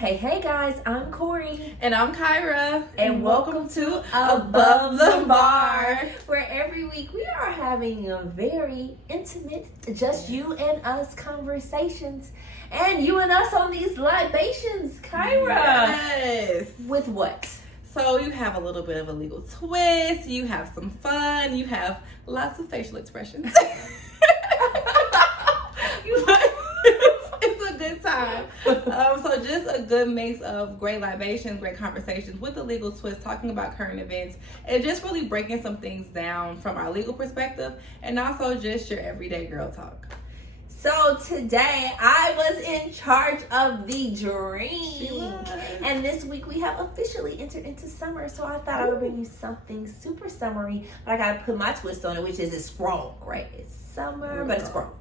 Hey guys, I'm Corey. And I'm Kyra. And welcome to Above the Bar, where every week we are having a very intimate, just you and us conversations. And you and us on these libations, Kyra. Yes. With what? So you have a little bit of a legal twist, you have some fun, you have lots of facial expressions. It's a good time. So just a good mix of great libations, great conversations with a legal twist, talking about current events, and just really breaking some things down from our legal perspective, and also just your everyday girl talk. So today I was in charge of the drink, and this week we have officially entered into summer. So I thought I would bring you something super summery, but I gotta put my twist on it, which is it's strong, right? It's summer, but it's strong.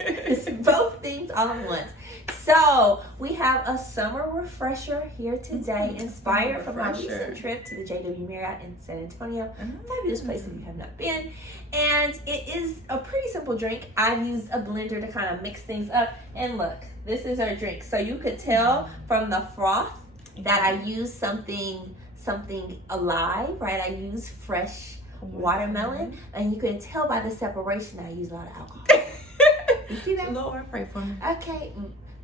It's both things all at once. So we have a summer refresher here today, inspired from our recent trip to the JW Marriott in San Antonio. Fabulous place if you have not been. And it is a pretty simple drink. I've used a blender to kind of mix things up. And look, this is our drink. So you could tell from the froth that I used something alive, right? I use fresh watermelon, and you can tell by the separation I use a lot of alcohol. You see that? Lord, pray for me. Okay.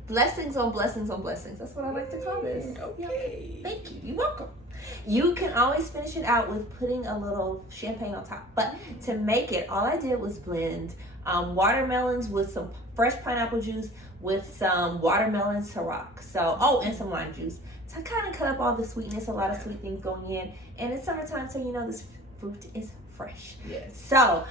Blessings on blessings on blessings. That's what I like to call this. Okay. Thank you. You're welcome. You can always finish it out with putting a little champagne on top. But to make it, all I did was blend watermelons with some fresh pineapple juice with some watermelon Ciroc. And some lime juice. To kind of cut up all the sweetness, a lot of sweet things going in. And it's summertime, so you know this fruit is fresh. Yes. So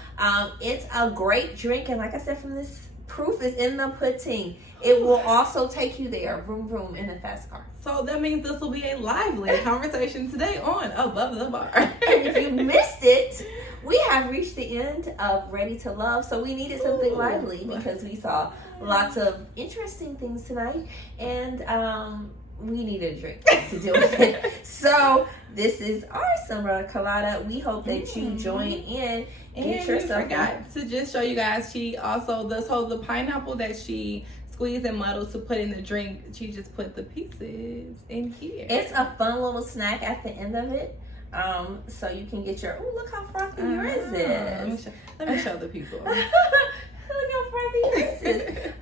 it's a great drink. And like I said, from this proof is in the pudding. It will also take you there, vroom vroom, in a fast car. So that means this will be a lively conversation today on Above the Bar. And if you missed it, we have reached the end of Ready to Love. So we needed something lively because we saw lots of interesting things tonight. And we needed a drink to deal with it. So this is our summer colada. We hope that you join in. And we forgot to just show you guys, she also, the pineapple that she squeezed and muddled to put in the drink, she just put the pieces in here. It's a fun little snack at the end of it. So you can get your, look how frothy yours is. Let me show the people. Look how frothy yours is.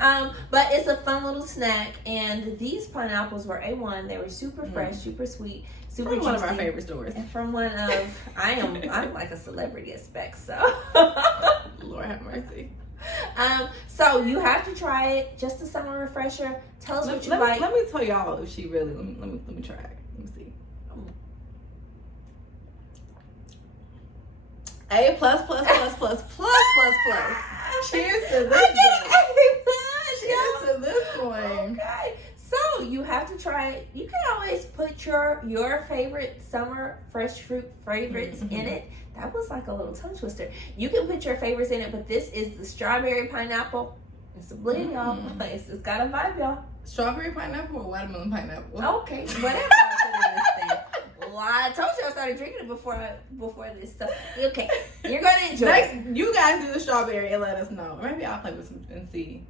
But it's a fun little snack, and these pineapples were A1. They were super fresh, super sweet, super from juicy. One of our favorite stores. And from one of, I'm like a celebrity at Specs, so. Lord have mercy. So you have to try it. Just a summer refresher. Tell us what you like. Let me tell y'all if she really. Let me try it. Let me see. A plus plus plus plus plus plus plus. Cheers to this one. Cheers to this one. Okay. So you have to try it. You can always put your favorite summer fresh fruit favorites in it. That was like a little tongue twister. You can put your favorites in it, but this is the strawberry pineapple. It's a blend, y'all. It's got a vibe, y'all. Strawberry pineapple or watermelon pineapple? Okay, whatever I put in this thing. Well, I told you I started drinking it before this stuff. Okay, you're gonna enjoy it. You guys do the strawberry and let us know. Maybe I'll play with some and see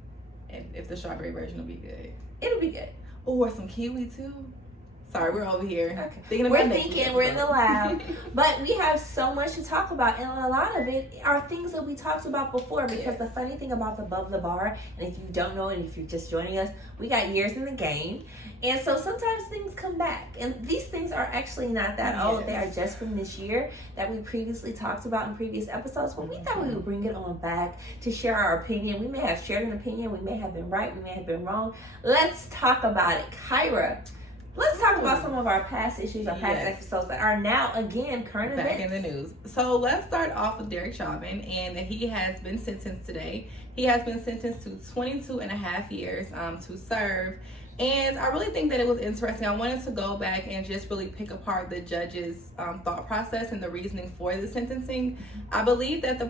if the strawberry version will be good. It'll be good. Or some kiwi too. Sorry, we're over here. Okay. We're in the lab. But we have so much to talk about, and a lot of it are things that we talked about before, because the funny thing about Above the Bar, and if you don't know, and if you're just joining us, we got years in the game. And so sometimes things come back, and these things are actually not that old. They are just from this year that we previously talked about in previous episodes, but we thought we would bring it on back to share our opinion. We may have shared an opinion, we may have been right, we may have been wrong. Let's talk about it. Kyra, let's talk about some of our past issues, our past episodes that are now, again, current events. Back in the news. So let's start off with Derek Chauvin, and he has been sentenced today. He has been sentenced to 22 and a half years to serve. And I really think that it was interesting. I wanted to go back and just really pick apart the judge's thought process and the reasoning for the sentencing. I believe that the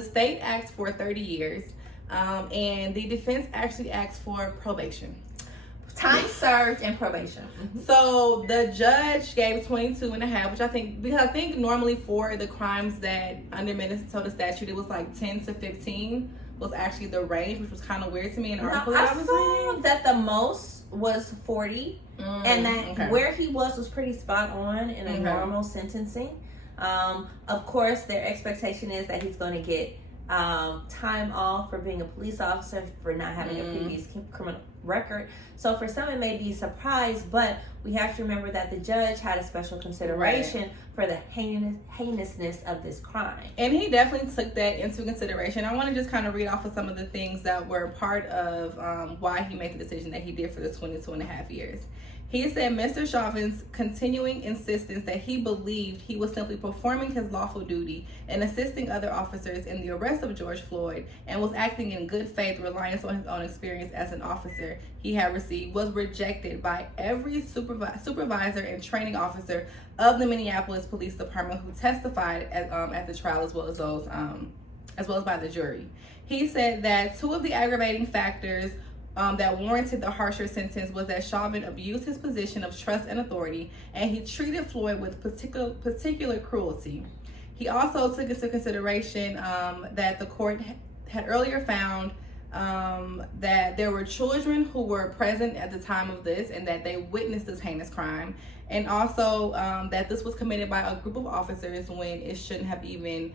state asked for 30 years, and the defense actually asked for probation. Time served and probation. So the judge gave 22 and a half, which I think normally for the crimes that under Minnesota statute, it was like 10 to 15 was actually the range, which was kind of weird to me in the article that I was reading. That the most was 40, and that where he was pretty spot on in a normal sentencing. Of course, their expectation is that he's going to get time off for being a police officer, for not having a previous criminal record. So for some it may be a surprise, but we have to remember that the judge had a special consideration for the heinousness of this crime. And he definitely took that into consideration. I want to just kind of read off of some of the things that were part of why he made the decision that he did for the 22 and a half years. He said Mr. Chauvin's continuing insistence that he believed he was simply performing his lawful duty and assisting other officers in the arrest of George Floyd and was acting in good faith, reliance on his own experience as an officer he had received, was rejected by every supervisor and training officer of the Minneapolis Police Department who testified at the trial, as well as by the jury. He said that two of the aggravating factors that warranted the harsher sentence was that Chauvin abused his position of trust and authority, and he treated Floyd with particular cruelty. He also took into consideration that the court had earlier found that there were children who were present at the time of this and that they witnessed this heinous crime, and also that this was committed by a group of officers when it shouldn't have even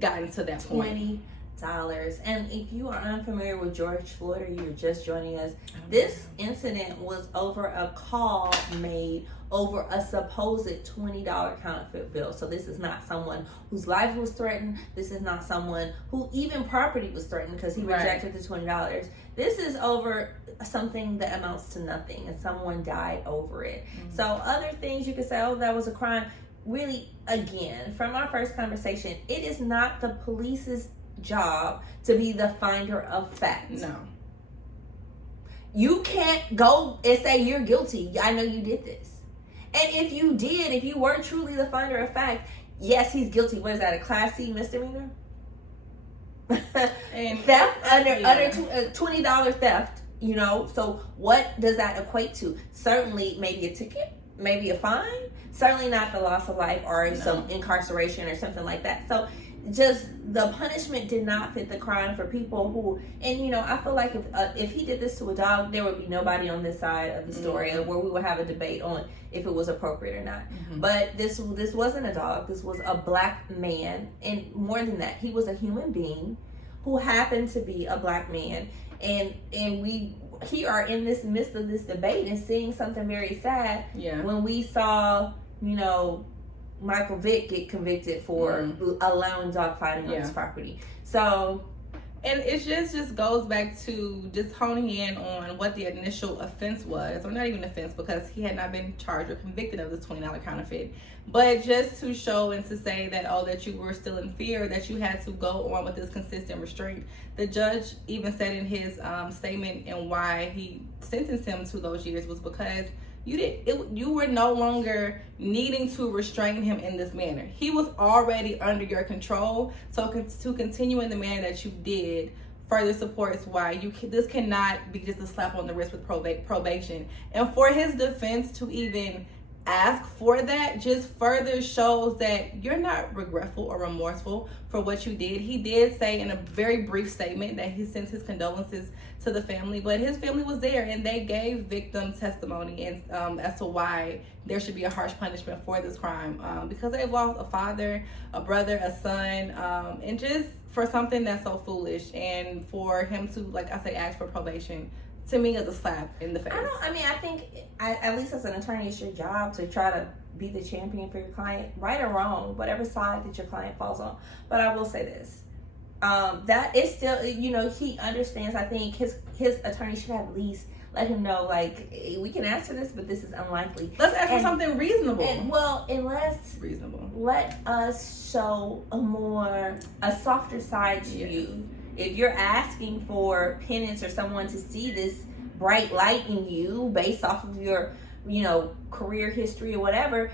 gotten to that point. And if you are unfamiliar with George Floyd, or you're just joining us, this incident was over a call made over a supposed $20 counterfeit bill. So this is not someone whose life was threatened. This is not someone who even property was threatened because he rejected the $20. This is over something that amounts to nothing, and someone died over it. So other things you could say, oh, that was a crime. Really, again, from our first conversation, it is not the police's job to be the finder of fact. No. You can't go and say you're guilty. I know you did this. And if you were truly the finder of fact, yes, he's guilty. What is that, a Class C misdemeanor? And theft under $20 theft, so what does that equate to? Certainly maybe a ticket, maybe a fine, certainly not the loss of life or some incarceration or something like that. So just the punishment did not fit the crime for people who, and I feel like if he did this to a dog, there would be nobody on this side of the story where we would have a debate on if it was appropriate or not. But this wasn't a dog. This was a black man, and more than that, he was a human being who happened to be a black man, and we are in this midst of this debate and seeing something very sad when we saw Michael Vick get convicted for allowing dog fighting on his property. So, and it just goes back to just honing in on what the initial offense was, or not even offense, because he had not been charged or convicted of this $20 counterfeit, but just to show and to say that, that you were still in fear, that you had to go on with this consistent restraint. The judge even said in his statement, and why he sentenced him to those years was because you were no longer needing to restrain him in this manner. He was already under your control. So to continue in the manner that you did further supports why this cannot be just a slap on the wrist with probation. And for his defense to even ask for that just further shows that you're not regretful or remorseful for what you did. He did say in a very brief statement that he sent his condolences to the family, but his family was there and they gave victim testimony and as to why there should be a harsh punishment for this crime, because they've lost a father, a brother, a son, and just for something that's so foolish, and for him to, like I say, ask for probation, to me, is a slap in the face. I think at least as an attorney, it's your job to try to be the champion for your client, right or wrong, whatever side that your client falls on. But I will say this, that is still, he understands. I think his attorney should have at least let him know, like, hey, we can ask for this, but this is unlikely. Let's ask for something reasonable. Let us show a softer side to you. If you're asking for penance or someone to see this bright light in you based off of your, career history or whatever,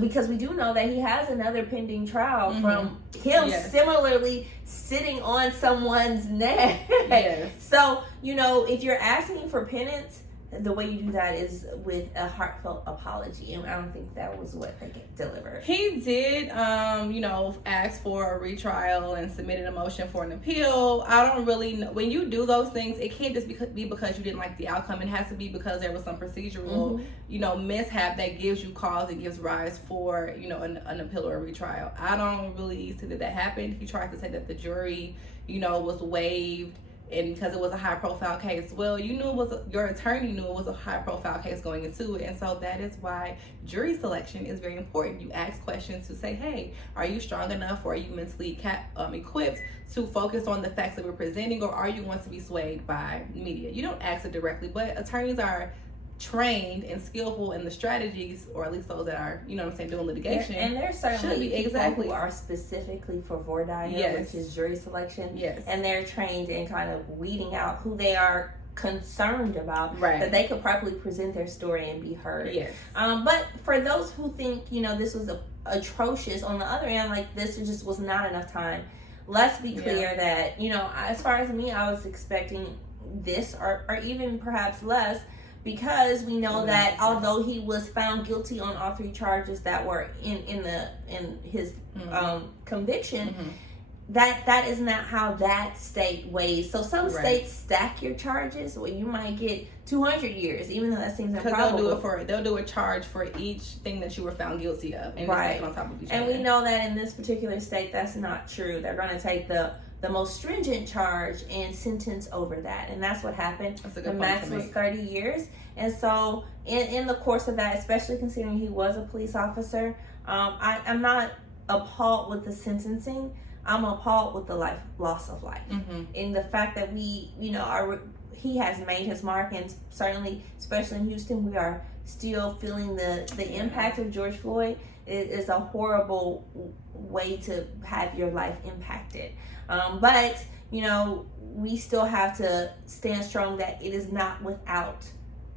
because we do know that he has another pending trial from him similarly sitting on someone's neck. So, if you're asking for penance, the way you do that is with a heartfelt apology, and I don't think that was what they delivered. He did, ask for a retrial and submitted a motion for an appeal. I don't really know. When you do those things, it can't just be because you didn't like the outcome. It has to be because there was some procedural, mishap that gives you cause and gives rise for, an appeal or a retrial. I don't really see that happened. He tried to say that the jury, was waived, and because it was a high profile case. Well, your attorney knew it was a high profile case going into it, and so that is why jury selection is very important. You ask questions to say, hey, are you strong enough, or are you mentally equipped to focus on the facts that we're presenting, or are you going to be swayed by media? You don't ask it directly, but attorneys are trained and skillful in the strategies, or at least those that are, doing litigation. And there's certainly people who are specifically for voir dire, yes, which is jury selection. Yes. And they're trained in kind of weeding out who they are concerned about, right, that they could properly present their story and be heard. Yes. But for those who think, this was atrocious, on the other end, like, this just was not enough time. Let's be clear that, as far as me, I was expecting this or even perhaps less, because we know that although he was found guilty on all 3 charges that were in his conviction, that is not how that state weighs. So some states stack your charges, where you might get 200 years, even though that seems improbable. Because they'll do a charge for each thing that you were found guilty of, and right, on top of each other. And we know that in this particular state, that's not true. They're going to take the most stringent charge and sentence over that, and that's what happened. The max was 30 years, and so in the course of that, especially considering he was a police officer, I'm not appalled with the sentencing. I'm appalled with the loss of life, in the fact that he has made his mark, and certainly, especially in Houston, we are still feeling the impact of George Floyd. It is a horrible way to have your life impacted. But we still have to stand strong that it is not without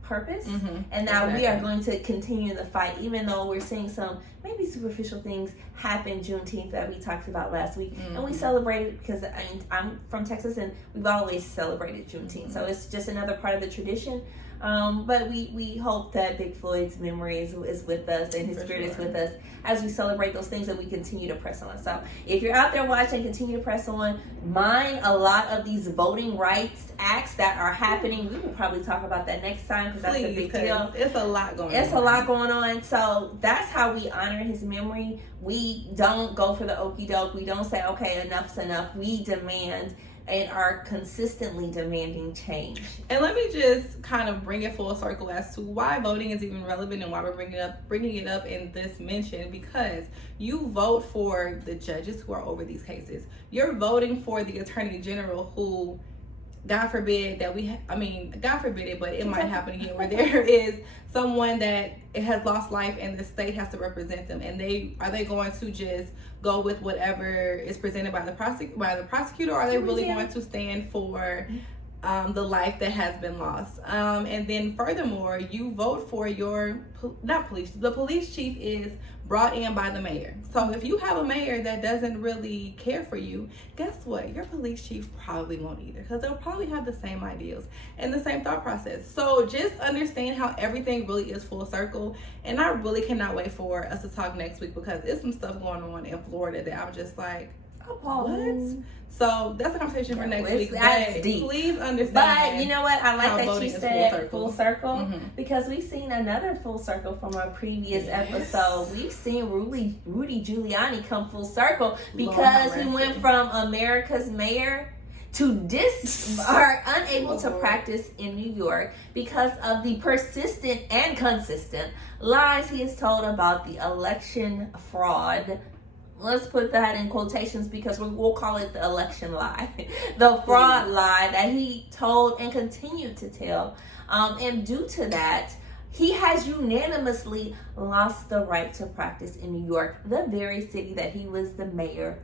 purpose, and now we are going to continue the fight, even though we're seeing some maybe superficial things happen Juneteenth that we talked about last week, and we celebrated, because I'm from Texas, and we've always celebrated Juneteenth, so it's just another part of the tradition. But we hope that Big Floyd's memory is with us, and his spirit is with us as we celebrate those things, and we continue to press on. So if you're out there watching, continue to press on. Mind a lot of these voting rights acts that are happening. We will probably talk about that next time, because that's a big deal. It's a lot going on. It's a lot going on. So that's how we honor his memory. We don't go for the okie doke. We don't say, okay, enough's enough. We demand and are consistently demanding change. And let me just kind of bring it full circle as to why voting is even relevant, and why we're bringing it up in this mention, because you vote for the judges who are over these cases. You're voting for the attorney general who, God forbid God forbid it, but it might happen again, where there is someone that has lost life and the state has to represent them, and are they going to just go with whatever is presented by the prosecutor, or are they really going to stand for the life that has been lost? And then furthermore, you vote for the police chief is brought in by the mayor. So if you have a mayor that doesn't really care for you, guess what? Your police chief probably won't either, because they'll probably have the same ideals and the same thought process. So just understand how everything really is full circle. And I really cannot wait for us to talk next week, because there's some stuff going on in Florida that I'm just like, what? So that's a conversation for next week. That's deep. Please understand. But you know what? I like that you said full circle, because we've seen another full circle from our previous episode. We've seen Rudy Giuliani come full circle, because he went from America's mayor to are unable to practice in New York because of the persistent and consistent lies he has told about the election fraud. Let's put that in quotations, because we'll call it the election lie. The fraud lie that he told and continued to tell. And due to that, he has unanimously lost the right to practice in New York, the very city that he was the mayor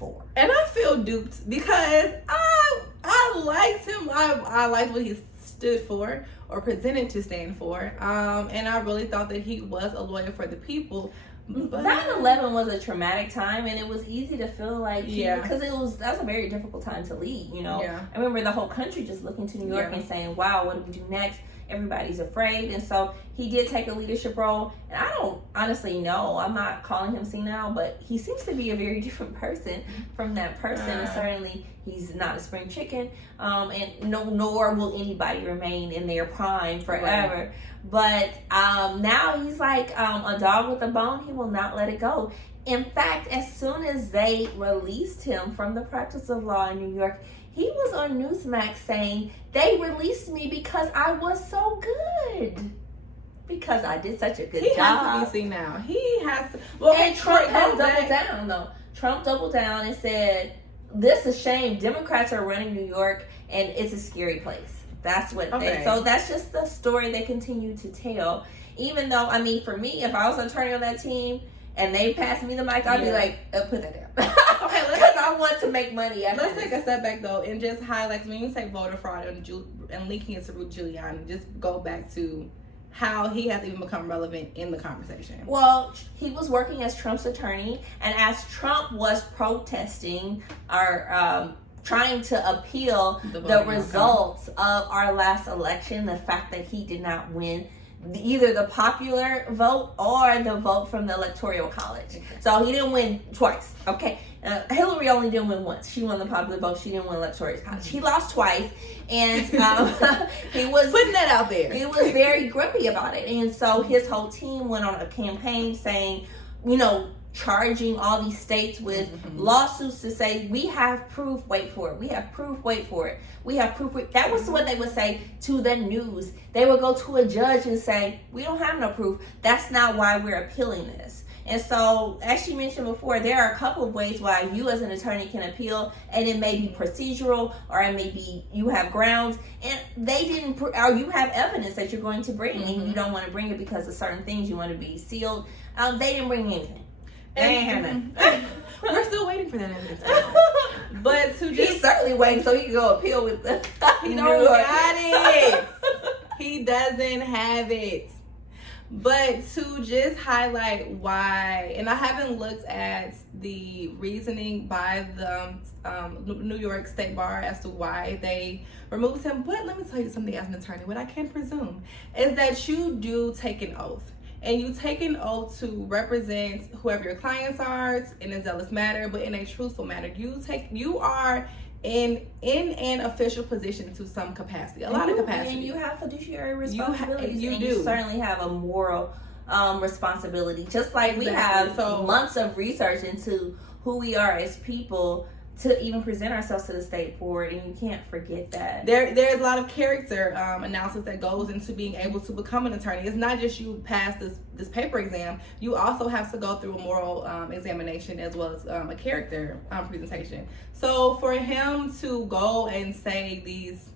for. And I feel duped, because I liked him. I liked what he stood for, or presented to stand for. And I really thought that he was a lawyer for the people. 9/11 was a traumatic time, and it was easy to feel like because that was a very difficult time to lead. I remember the whole country just looking to New York and saying, wow, what do we do next? everybody's afraid. And so he did take a leadership role. And I don't honestly know. I'm not calling him senile, but he seems to be a very different person from that person. And certainly he's not a spring chicken. And nor will anybody remain in their prime forever. Right. But now he's like a dog with a bone. He will not let it go. In fact, as soon as they released him from the practice of law in New York, he was on Newsmax saying, they released me because I was so good. Because I did such a good job. He has to be seen now. He has to. Well, and Trump has doubled down, though. Trump doubled down and said, this is a shame. Democrats are running New York, and it's a scary place. That's what so that's just the story they continue to tell. Even though, I mean, for me, if I was an attorney on that team, and they passed me the mic, I'd be like, put that down. Okay, because I want to make money. Let's take a step back, though, and just highlight, when you say voter fraud and linking it to Giuliani, just go back to how he has even become relevant in the conversation. Well, he was working as Trump's attorney, and as Trump was protesting or trying to appeal the results of our last election, the fact that he did not win either the popular vote or the vote from the Electoral College. Okay. So he didn't win twice, okay? Hillary only didn't win once. She won the popular vote. She didn't win Electoral College. He lost twice, and he was putting that out there. He was very grumpy about it. And so his whole team went on a campaign saying, charging all these states with lawsuits to say, we have proof, wait for it. We have proof, wait for it. We have proof. That was what they would say to the news. They would go to a judge and say, we don't have no proof. That's not why we're appealing this. And so, as you mentioned before, there are a couple of ways why you as an attorney can appeal, and it may be procedural, or it may be you have grounds, and they didn't, or you have evidence that you're going to bring, and you don't want to bring it because of certain things you want to be sealed. They didn't bring anything. We're still waiting for that evidence. But he's certainly waiting so he can go appeal with the he don't got it. He doesn't have it. But to just highlight why, and I haven't looked at the reasoning by the New York State Bar as to why they removed him. But let me tell you something as an attorney. What I can presume is that you do take an oath. And you take an oath to represent whoever your clients are in a zealous manner, but in a truthful manner. You are in an official position to some capacity, a lot of capacity. And you have fiduciary responsibilities. You do. You certainly have a moral responsibility. Just like we have months of research into who we are as people to even present ourselves to the state board, and you can't forget that. There's a lot of character analysis that goes into being able to become an attorney. It's not just you pass this paper exam. You also have to go through a moral examination as well as a character presentation. So for him to go and say these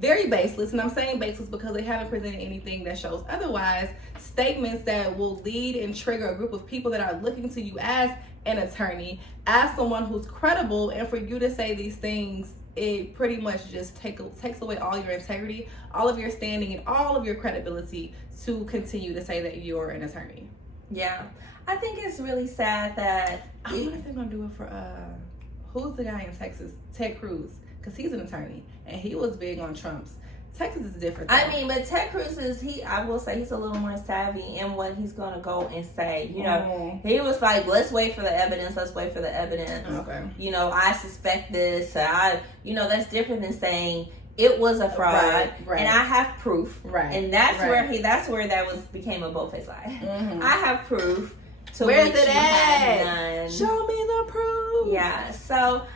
very baseless, and I'm saying baseless because they haven't presented anything that shows otherwise, statements that will lead and trigger a group of people that are looking to you as an attorney, as someone who's credible, and for you to say these things, it pretty much just takes away all your integrity, all of your standing, and all of your credibility to continue to say that you're an attorney. Yeah, I think it's really sad that I wonder if they're gonna do it for who's the guy in Texas, Ted Cruz, because he's an attorney and he was big on Trump's. Texas is different. I mean, but Ted Cruz I will say he's a little more savvy in what he's going to go and say. He was like, let's wait for the evidence. Okay. I suspect this. That's different than saying it was a fraud and I have proof. Right. And that's where that became a bold-faced lie. Mm-hmm. I have proof. Where's it at? Show me the proof. Yeah. So,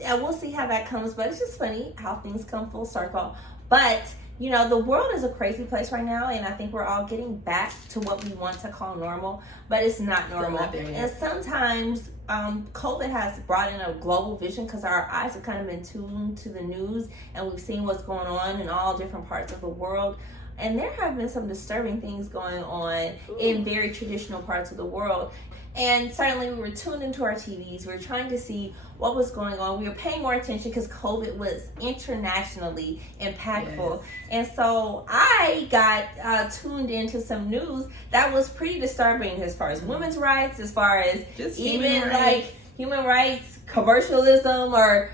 we'll see how that comes, but it's just funny how things come full circle. But, the world is a crazy place right now, and I think we're all getting back to what we want to call normal, but it's not normal. Not there yet. And sometimes COVID has brought in a global vision because our eyes have kind of been tuned to the news, and we've seen what's going on in all different parts of the world. And there have been some disturbing things going on in very traditional parts of the world. And certainly we were tuned into our TVs. We were trying to see what was going on. We were paying more attention because COVID was internationally impactful. Yes. And so I got tuned into some news that was pretty disturbing as far as women's rights, as far as just even human rights, commercialism, or,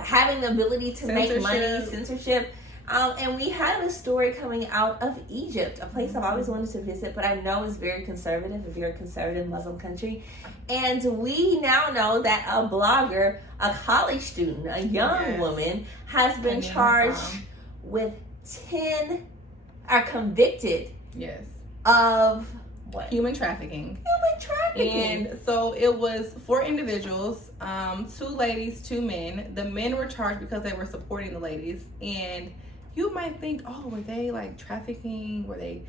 having the ability to make money, censorship. And we have a story coming out of Egypt, a place I've always wanted to visit, but I know is very conservative, a very conservative Muslim country. And we now know that a blogger, a college student, a young woman, has been charged with convicted of what? Human trafficking. Human trafficking. And so it was 4 individuals, 2 ladies, 2 men. The men were charged because they were supporting the ladies. And you might think, oh, were they like trafficking? Were they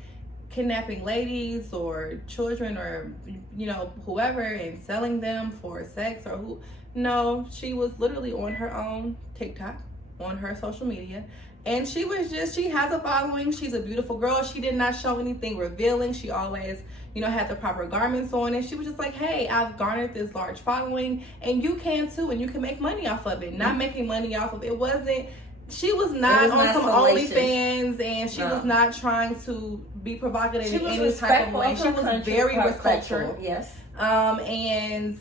kidnapping ladies or children or, you know, whoever and selling them for sex or who? No, she was literally on her own TikTok, on her social media. And she has a following. She's a beautiful girl. She did not show anything revealing. She always, you know, had the proper garments on. And she was just like, hey, I've garnered this large following and you can too. And you can make money off of it. Not making money off of it. She was not on some OnlyFans, and she was not trying to be provocative in any type of way. She was very respectful. Yes. And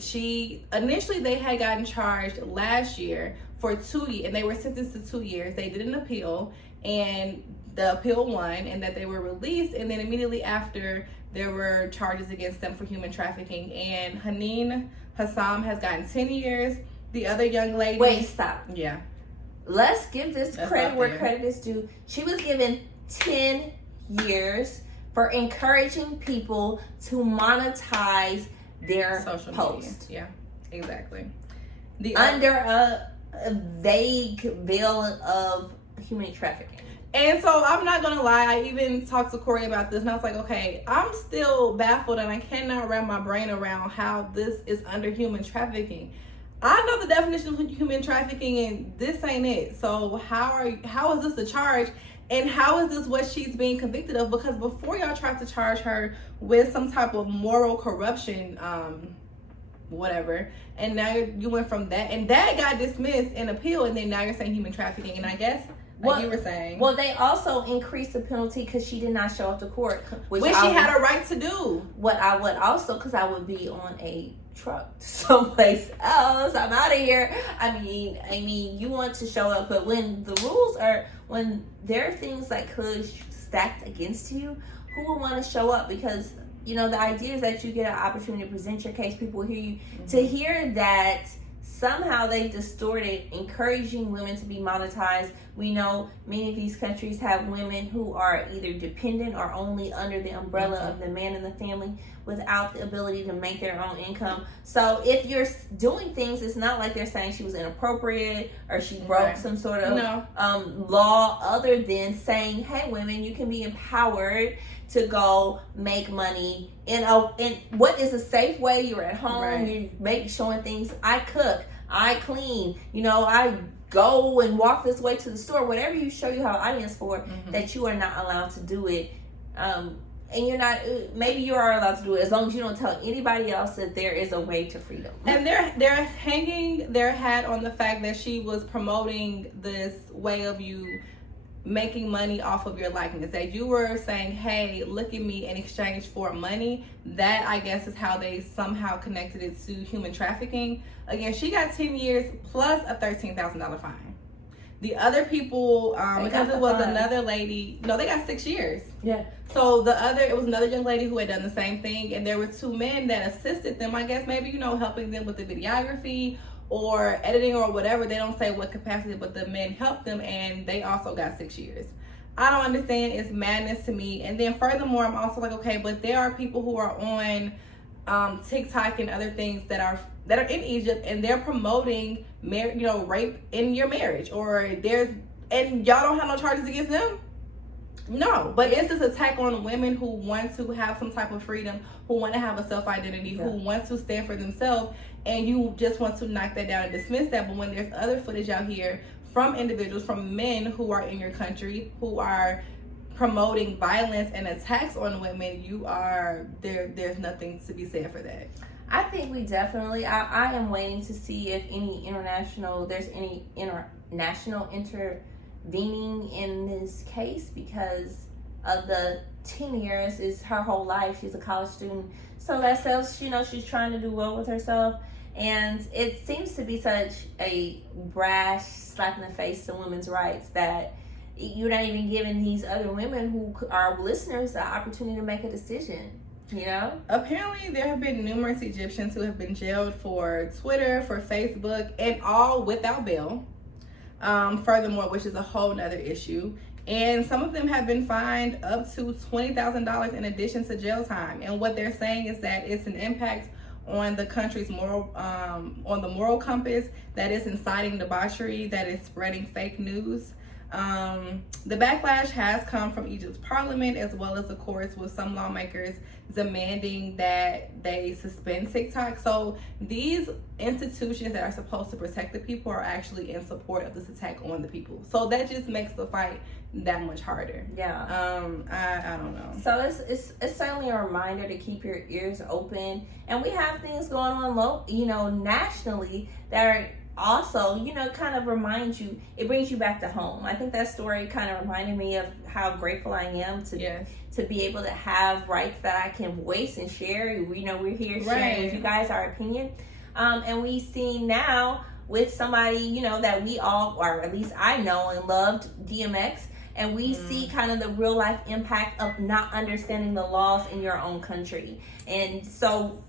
she initially they had gotten charged last year for 2 years, and they were sentenced to 2 years. They did an appeal, and the appeal won, and that they were released. And then immediately after, there were charges against them for human trafficking. And Haneen Hassam has gotten 10 years. The other young lady. Wait, stop. Yeah. Let's give this credit where credit is due. She was given 10 years for encouraging people to monetize their social post. Media. Yeah, exactly. Under a vague veil of human trafficking. And so I'm not gonna lie, I even talked to Corey about this, and I was like, okay, I'm still baffled, and I cannot wrap my brain around how this is under human trafficking. I know the definition of human trafficking, and this ain't it. So how is this the charge, and how is this what she's being convicted of? Because before y'all tried to charge her with some type of moral corruption, whatever, and now you went from that, and that got dismissed in appeal, and then now you're saying human trafficking, and I guess you were saying. Well, they also increased the penalty because she did not show up to court, which she had a right to do. What I would also, because I would be on a truck someplace else. I'm out of here. I mean, you want to show up, but when there are things that could stacked against you, who would want to show up? Because, you know, the idea is that you get an opportunity to present your case. People hear you. Mm-hmm. To hear that somehow they distorted encouraging women to be monetized. We know many of these countries have women who are either dependent or only under the umbrella of the man in the family without the ability to make their own income. So if you're doing things, it's not like they're saying she was inappropriate or she broke some sort of law, other than saying, hey, women, you can be empowered to go make money in what is a safe way. You're at home, you showing things. I cook, I clean, you know, I go and walk this way to the store, whatever you show you have an audience for, that you are not allowed to do it. And you're not, maybe you are allowed to do it as long as you don't tell anybody else that there is a way to freedom. And they're hanging their hat on the fact that she was promoting this way of you making money off of your likeness, that you were saying, hey, look at me, in exchange for money. That, I guess, is how they somehow connected it to human trafficking. Again, she got 10 years plus a $13,000 fine. The other people, because it was another lady, no, they got 6 years. Yeah. So it was another young lady who had done the same thing, and there were 2 men that assisted them, I guess, maybe, you know, helping them with the videography or editing or whatever. They don't say what capacity, but the men helped them, and they also got 6 years. I don't understand. It's madness to me. And then furthermore, I'm also like, okay, but there are people who are on TikTok and other things that are in Egypt, and they're promoting rape in your marriage, and y'all don't have no charges against them. No, but it's this attack on women who want to have some type of freedom, who want to have a self-identity, who want to stand for themselves, and you just want to knock that down and dismiss that. But when there's other footage out here from individuals, from men who are in your country, who are promoting violence and attacks on women, there's nothing to be said for that. I think we definitely, I am waiting to see if there's any international intervening in this case, because of the 10 years is her whole life. She's a college student. So that says, she's trying to do well with herself. And it seems to be such a brash slap in the face to women's rights that you're not even giving these other women who are listeners the opportunity to make a decision. You know? Apparently, there have been numerous Egyptians who have been jailed for Twitter, for Facebook, and all without bail. Furthermore, which is a whole nother issue. And some of them have been fined up to $20,000 in addition to jail time. And what they're saying is that it's an impact on the country's moral, on the moral compass, that is inciting debauchery, that is spreading fake news. The backlash has come from Egypt's parliament, as well as the courts, with some lawmakers demanding that they suspend TikTok. So these institutions that are supposed to protect the people are actually in support of this attack on the people. So that just makes the fight that much harder. Yeah. I don't know. So it's certainly a reminder to keep your ears open, and we have things going on nationally that are also, kind of reminds you, it brings you back to home. I think that story kind of reminded me of how grateful I am to be able to have rights that I can voice and share. We're here sharing with you guys our opinion. And we see now with somebody, that we all, or at least I know and loved, DMX, and we see kind of the real life impact of not understanding the laws in your own country. And so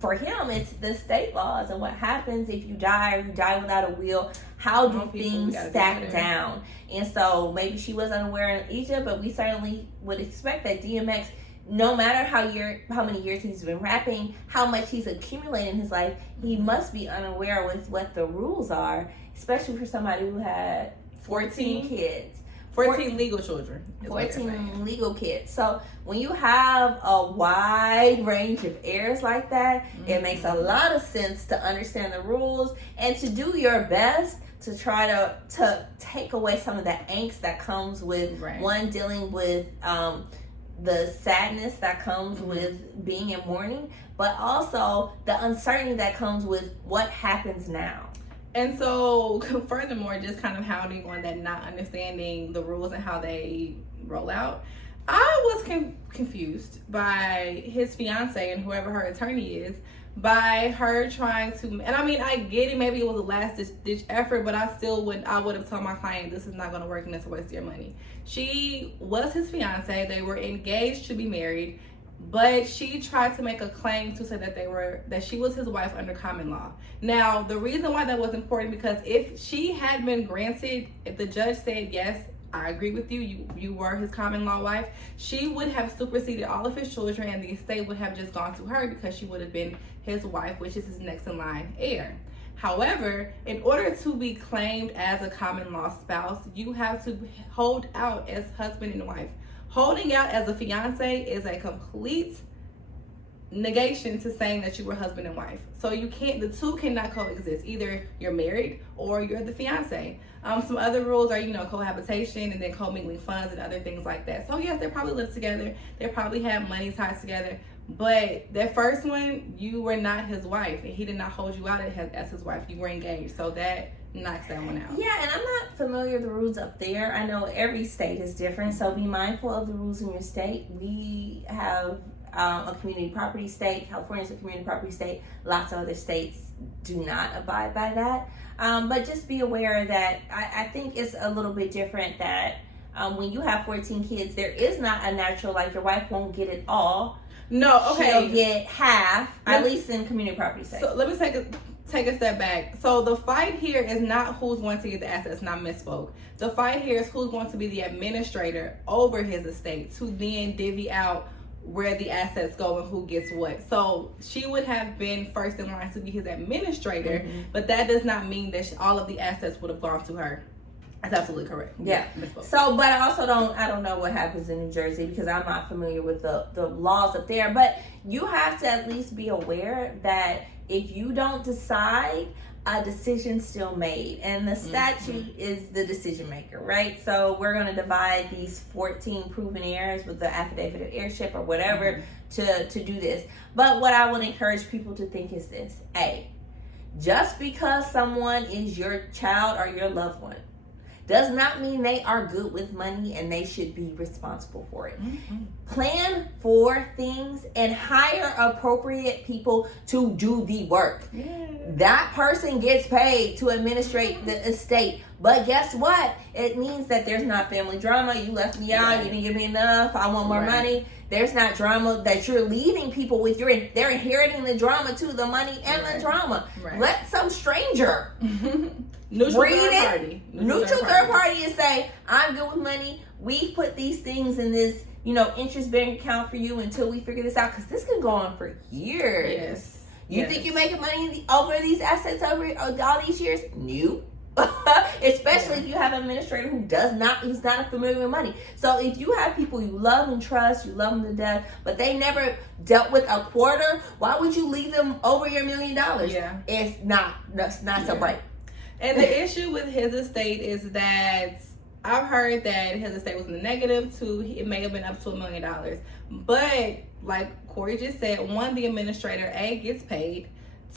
for him, it's the state laws and what happens if you die or you die without a will. How do things stack down? And so maybe she was unaware in Egypt, but we certainly would expect that DMX, no matter how many years he's been rapping, how much he's accumulated in his life, he must be unaware with what the rules are, especially for somebody who had 14 kids. 14 legal children. 14 legal kids. So when you have a wide range of heirs like that, it makes a lot of sense to understand the rules and to do your best to try to take away some of that angst that comes with one, dealing with the sadness that comes with being in mourning, but also the uncertainty that comes with what happens now. And so, furthermore, just kind of hounding on that, not understanding the rules and how they roll out, I was confused by his fiance and whoever her attorney is, by her trying to, and I mean, I get it, maybe it was a last ditch effort, but I would have told my client, this is not going to work and it's a waste of your money. She was his fiance, they were engaged to be married, but she tried to make a claim to say that she was his wife under common law. Now, the reason why that was important, because if she had been granted, if the judge said, yes, I agree with you, you were his common law wife, she would have superseded all of his children and the estate would have just gone to her because she would have been his wife, which is his next in line heir. However, in order to be claimed as a common law spouse, you have to hold out as husband and wife. Holding out as a fiance is a complete negation to saying that you were husband and wife. So the two cannot coexist. Either you're married or you're the fiance. Some other rules are, cohabitation and then commingling funds and other things like that. So yes, they probably live together. They probably have money tied together. But that first one, you were not his wife, and he did not hold you out as his wife. You were engaged. So that knocks that one out. Yeah, and I'm not familiar with the rules up there. I know every state is different, so be mindful of the rules in your state. We have a community property state. California's a community property state. Lots of other states do not abide by that. But just be aware that I think it's a little bit different that when you have 14 kids, there is not a natural, like your wife won't get it all. No, okay. She'll get half, at least in community property state. So let me take a step back. So the fight here is not who's going to get the assets, not misspoke. The fight here is who's going to be the administrator over his estate to then divvy out where the assets go and who gets what. So she would have been first in line to be his administrator, but that does not mean that all of the assets would have gone to her. That's absolutely correct. Yeah. So, but I also don't know what happens in New Jersey because I'm not familiar with the laws up there. But you have to at least be aware that if you don't decide, a decision's still made. And the statute is the decision maker, right? So we're going to divide these 14 proven heirs with the affidavit of heirship or whatever to do this. But what I would encourage people to think is this. A, just because someone is your child or your loved one does not mean they are good with money and they should be responsible for it. Plan for things and hire appropriate people to do the work. That person gets paid to administrate the estate. But guess what? It means that there's not family drama. You left me out. You didn't give me enough. I want more money. There's not drama that you're leaving people with. They're inheriting the drama too, the money and the drama. Let some stranger neutral third party and say, I'm good with money. We put these things in this, interest bearing account for you until we figure this out, because this can go on for years. You think you're making money over these assets over all these years? No. Especially if you have an administrator who's not familiar with money. So if you have people you love and trust, you love them to death, but they never dealt with a quarter, why would you leave them over your $1 million? That's not so bright. And the issue with his estate is that I've heard that his estate was in the negative too. It may have been up to $1 million. But like Corey just said, one, the administrator, A, gets paid.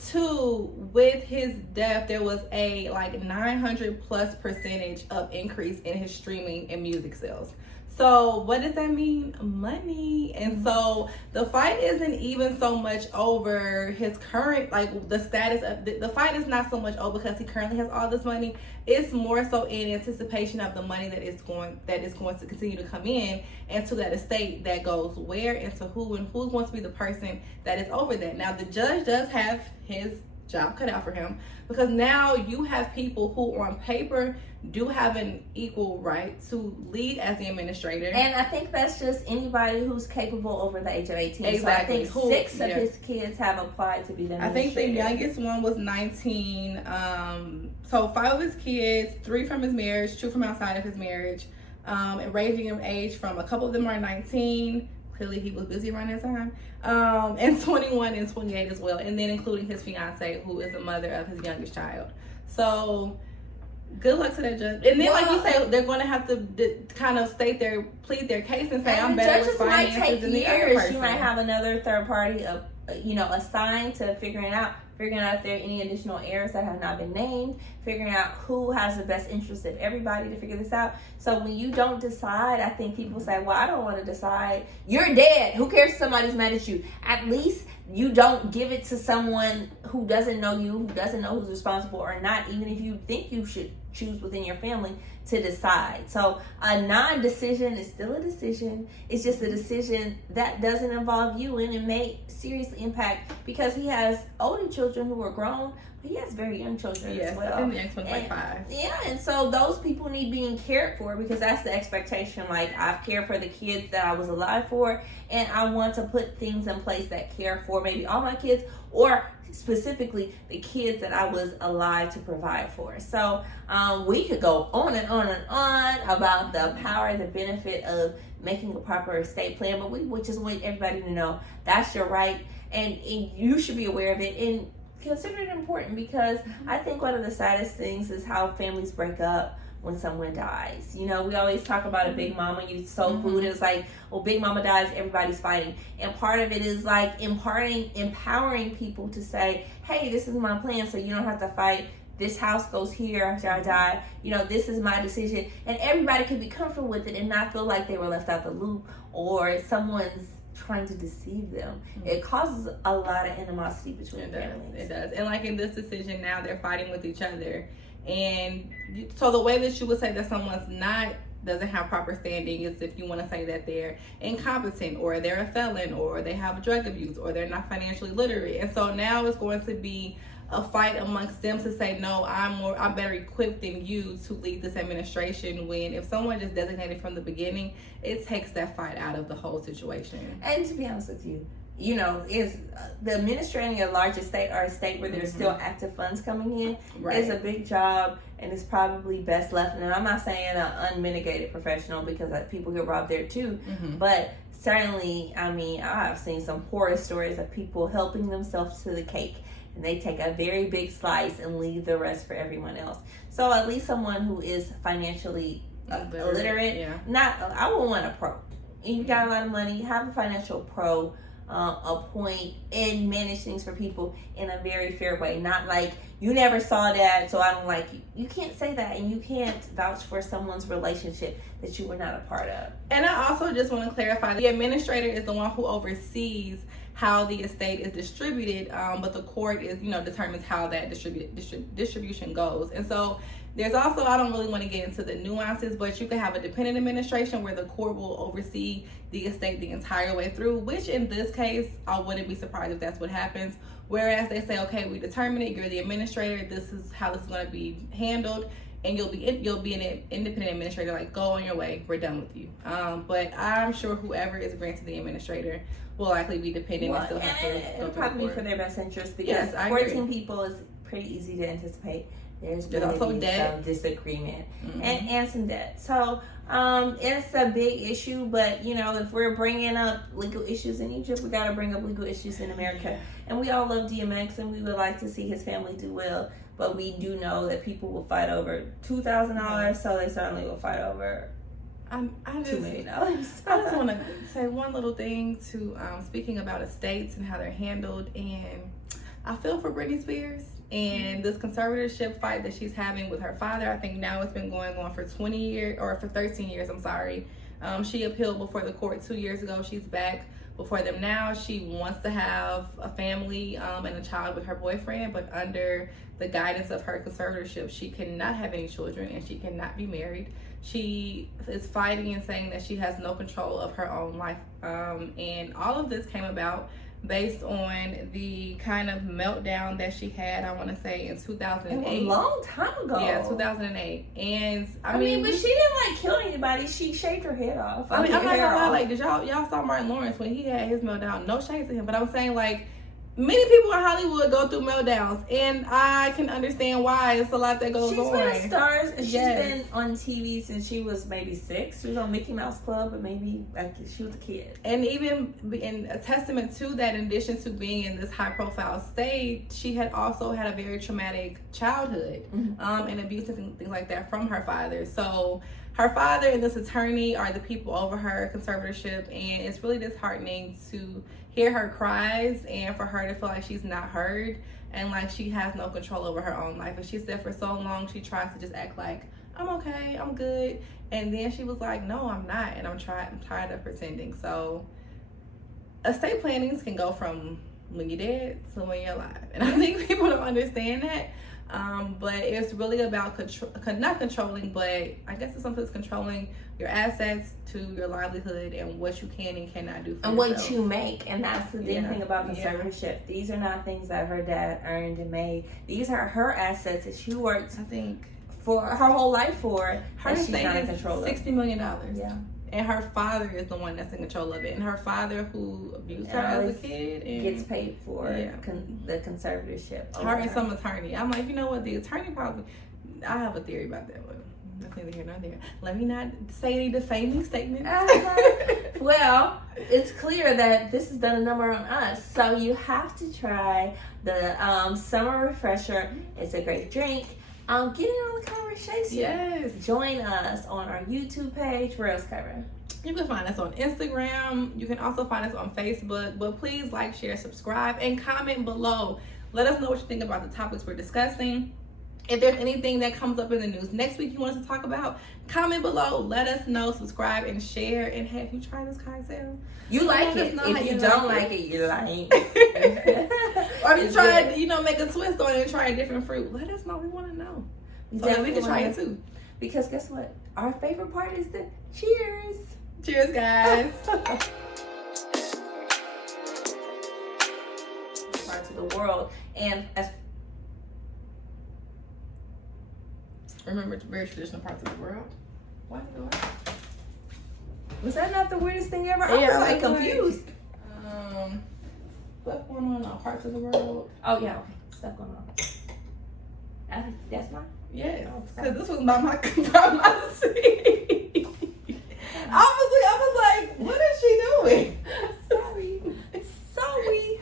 Two, with his death, there was a 900+% of increase in his streaming and music sales. So what does that mean? Money. And so the fight isn't even so much over his current, the status of the fight is not so much over because he currently has all this money. It's more so in anticipation of the money that is going to continue to come in and to that estate that goes where and to who, and who's going to be the person that is over that. Now the judge does have his job cut out for him, because now you have people who on paper do have an equal right to lead as the administrator. And I think that's just anybody who's capable over the age of 18. Exactly. So I think 6 of his kids have applied to be the administrator. I think the youngest one was 19. So 5 of his kids, 3 from his marriage, 2 from outside of his marriage, and ranging in age from a couple of them are 19. Clearly he was busy around that time. And 21 and 28 as well. And then including his fiance, who is the mother of his youngest child. So good luck to that judge. And then, like you say, they're going to have to kind of plead their case and say, I'm better with finances than the other person. You might have another third party, assigned to figuring out if there are any additional heirs that have not been named, figuring out who has the best interest of everybody to figure this out. So when you don't decide, I think people say, well, I don't want to decide. You're dead. Who cares if somebody's mad at you? At least you don't give it to someone who doesn't know you, who doesn't know who's responsible or not, even if you think you should choose within your family to decide. So a non-decision is still a decision. It's just a decision that doesn't involve you, and it may seriously impact, because he has older children who are grown, but he has very young children as well. I think the next one's 5. Yeah, and so those people need being cared for, because that's the expectation. I've cared for the kids that I was alive for, and I want to put things in place that care for maybe all my kids, or specifically the kids that I was alive to provide for. So we could go on and on and on about the power and the benefit of making a proper estate plan, but we just want everybody to know that's your right, and you should be aware of it and consider it important, because I think one of the saddest things is how families break up when someone dies. We always talk about a big mama, you sold food, and it's like, well, big mama dies, everybody's fighting. And part of it is empowering people to say, hey, this is my plan, so you don't have to fight. This house goes here after I die. This is my decision. And everybody can be comfortable with it and not feel like they were left out the loop or someone's trying to deceive them. It causes a lot of animosity between families. It does. And in this decision now, they're fighting with each other. And so the way that you would say that someone's doesn't have proper standing is if you want to say that they're incompetent, or they're a felon, or they have drug abuse, or they're not financially literate. And so now it's going to be a fight amongst them to say, no, I'm better equipped than you to lead this administration, when if someone just designated from the beginning, it takes that fight out of the whole situation. And to be honest with you, is the administrating a large estate, or a state where there's still active funds coming in, is a big job, and it's probably best left. And I'm not saying an unmitigated professional, because people get robbed there too, but certainly, I've seen some horror stories of people helping themselves to the cake, and they take a very big slice and leave the rest for everyone else. So at least someone who is financially illiterate, I would want a pro. If you got a lot of money, have a financial pro appoint and manage things for people in a very fair way. Not like you never saw that, so I don't like you. You can't say that, and you can't vouch for someone's relationship that you were not a part of. And I also just want to clarify, the administrator is the one who oversees how the estate is distributed, but the court is, determines how that distribution goes. And so there's also, I don't really want to get into the nuances, but you can have a dependent administration where the court will oversee the estate the entire way through, which in this case, I wouldn't be surprised if that's what happens. Whereas they say, okay, we determine it, you're the administrator, this is how this is going to be handled, and you'll be an independent administrator, like, go on your way, we're done with you. But I'm sure whoever is granted the administrator will likely be dependent and still have to it'll probably be for their best interest, because yes, 14 people is pretty easy to anticipate. There's also debt, some disagreement, and some debt. So it's a big issue, but if we're bringing up legal issues in Egypt, we got to bring up legal issues in America. And we all love DMX, and we would like to see his family do well, but we do know that people will fight over $2,000, so they certainly will fight over $2 million. I just want to say one little thing to speaking about estates and how they're handled, and I feel for Britney Spears and this conservatorship fight that she's having with her father. I think now it's been going on for 20 years, or for 13 years, I'm sorry. She appealed before the court 2 years ago. She's back before them now. She wants to have a family and a child with her boyfriend, but under the guidance of her conservatorship, she cannot have any children and she cannot be married. She is fighting and saying that she has no control of her own life. And all of this came about based on the kind of meltdown that she had, I want to say, in 2008. A long time ago. Yeah, 2008. And I mean, but she didn't kill anybody. She shaved her head off. I'm not gonna lie, like, did y'all saw Martin Lawrence when he had his meltdown? No shade to him, but I'm saying, like, many people in Hollywood go through meltdowns, and I can understand why. It's a lot that goes on. She's been a star. She's been on TV since she was maybe 6. She was on Mickey Mouse Club, but maybe she was a kid. And even in a testament to that, in addition to being in this high-profile state, she had also had a very traumatic childhood, and abuse and things like that from her father. So her father and this attorney are the people over her conservatorship, and it's really disheartening to hear her cries and for her to feel like she's not heard and like she has no control over her own life. And she said for so long she tries to just act like, I'm okay, I'm good, and then she was like, no, I'm not, and I'm tired of pretending. So estate plannings can go from when you're dead to when you're alive, and I think people don't understand that. But it's really about not controlling, but I guess it's something that's controlling your assets to your livelihood and what you can and cannot do for and yourself. what you make. And that's the big thing about conservatorship. These are not things that her dad earned and made. These are her assets that she worked, I think, for her whole life for. Her estate is $60 million. Yeah. And her father is the one that's in control of it. And her father, who abused her as a kid, and gets paid for the conservatorship. Her and some attorney. I'm like, you know what? The attorney probably. I have a theory about that, but that's neither here nor there. Let me not say any defaming statements. Well, it's clear that this has done a number on us. So you have to try the summer refresher. It's a great drink. Get in on the conversation. Yes. Join us on our YouTube page. Where else, Kyra? You can find us on Instagram. You can also find us on Facebook. But please like, share, subscribe, and comment below. Let us know what you think about the topics we're discussing. If there's anything that comes up in the news next week you want us to talk about, comment below. Let us know. Subscribe and share. And have you tried this cocktail? You like it. If you don't like it, you're lying. Or if you try to, make a twist on it and try a different fruit, let us know. We want to know. So that we can try it too. Because guess what? Our favorite part is the cheers. Cheers, guys. Parts of the world. And remember very traditional parts of the world. What? Was that not the weirdest thing ever? I was like confused. Stuff going on in all parts of the world. Oh yeah, okay. Stuff going on. That's mine? Yes. Because this was by my seat. I was like, what is she doing? Sorry.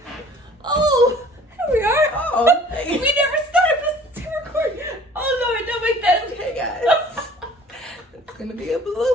Oh, here we are. Oh. We never started this to record. Oh Lord, don't make that okay, guys. It's gonna be a balloon.